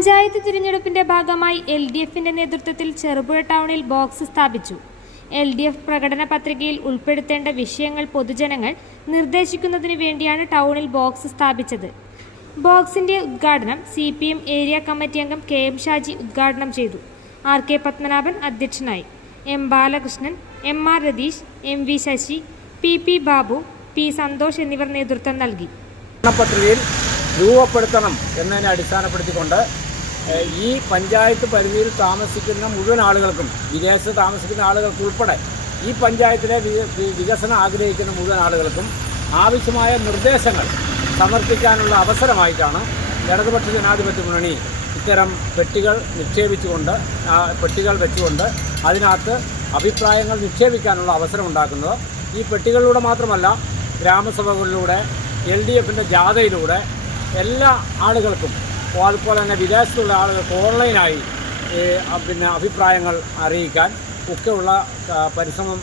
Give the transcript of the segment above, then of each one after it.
പഞ്ചായത്ത് തിരഞ്ഞെടുപ്പിന്റെ ഭാഗമായി L D എഫിന്റെ നേതൃത്വത്തിൽ ചെറുപുഴ ടൗണിൽ ബോക്സ് സ്ഥാപിച്ചു. എൽ ഡി എഫ് പ്രകടന പത്രികയിൽ ഉൾപ്പെടുത്തേണ്ട വിഷയങ്ങൾ പൊതുജനങ്ങൾ നിർദ്ദേശിക്കുന്നതിനു വേണ്ടിയാണ് ടൗണിൽ ബോക്സ് സ്ഥാപിച്ചത്. ബോക്സിന്റെ ഉദ്ഘാടനം C P M area committee അംഗം കെ എം ഷാജി ഉദ്ഘാടനം ചെയ്തു. ആർ കെ പത്മനാഭൻ അധ്യക്ഷനായി. M Balakrishnan M R Ratheesh M V Sasi P P Babu P Santhosh എന്നിവർ നേതൃത്വം നൽകി. രൂപപ്പെടുത്തണം എന്നതിനെ അടിസ്ഥാനപ്പെടുത്തിക്കൊണ്ട് ഈ പഞ്ചായത്ത് പരിധിയിൽ താമസിക്കുന്ന മുഴുവൻ ആളുകൾക്കും വിദേശത്ത് താമസിക്കുന്ന ആളുകൾക്ക് ഉൾപ്പെടെ ഈ പഞ്ചായത്തിലെ വികസനം ആഗ്രഹിക്കുന്ന മുഴുവൻ ആളുകൾക്കും ആവശ്യമായ നിർദ്ദേശങ്ങൾ സമർപ്പിക്കാനുള്ള അവസരമായിട്ടാണ് ഇടതുപക്ഷ ജനാധിപത്യ മുന്നണി ഇത്തരം പെട്ടികൾ നിക്ഷേപിച്ചുകൊണ്ട് പെട്ടികൾ വെച്ചുകൊണ്ട് അതിനകത്ത് അഭിപ്രായങ്ങൾ നിക്ഷേപിക്കാനുള്ള അവസരം ഉണ്ടാക്കുന്നത്. ഈ പെട്ടികളിലൂടെ മാത്രമല്ല ഗ്രാമസഭകളിലൂടെ എൽ ഡി എഫിന്റെ ജാഥയിലൂടെ എല്ലാ ആളുകൾക്കും അതുപോലെ തന്നെ വിദേശത്തുള്ള ആളുകൾക്ക് ഓൺലൈനായി പിന്നെ അഭിപ്രായങ്ങൾ അറിയിക്കാൻ ഒക്കെയുള്ള പരിശ്രമം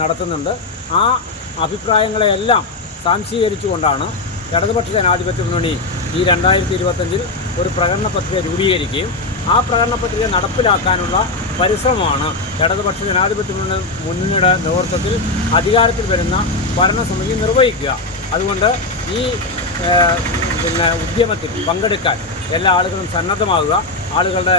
നടത്തുന്നുണ്ട്. ആ അഭിപ്രായങ്ങളെയെല്ലാം സാംശീകരിച്ചുകൊണ്ടാണ് ഇടതുപക്ഷ ജനാധിപത്യ മുന്നണി ഈ രണ്ടായിരത്തി ഇരുപത്തഞ്ചിൽ ഒരു പ്രകടന പത്രിക രൂപീകരിക്കുകയും ആ പ്രകടന പത്രിക നടപ്പിലാക്കാനുള്ള പരിശ്രമമാണ് ഇടതുപക്ഷ ജനാധിപത്യ മുന്നണി മുന്നണിയുടെ നേതൃത്വത്തിൽ അധികാരത്തിൽ വരുന്ന ഭരണസമിതി നിർവഹിക്കുക. അതുകൊണ്ട് ഈ പിന്നെ ഉദ്യമത്തിൽ പങ്കെടുക്കാൻ എല്ലാ ആളുകളും സന്നദ്ധമാകുക. ആളുകളുടെ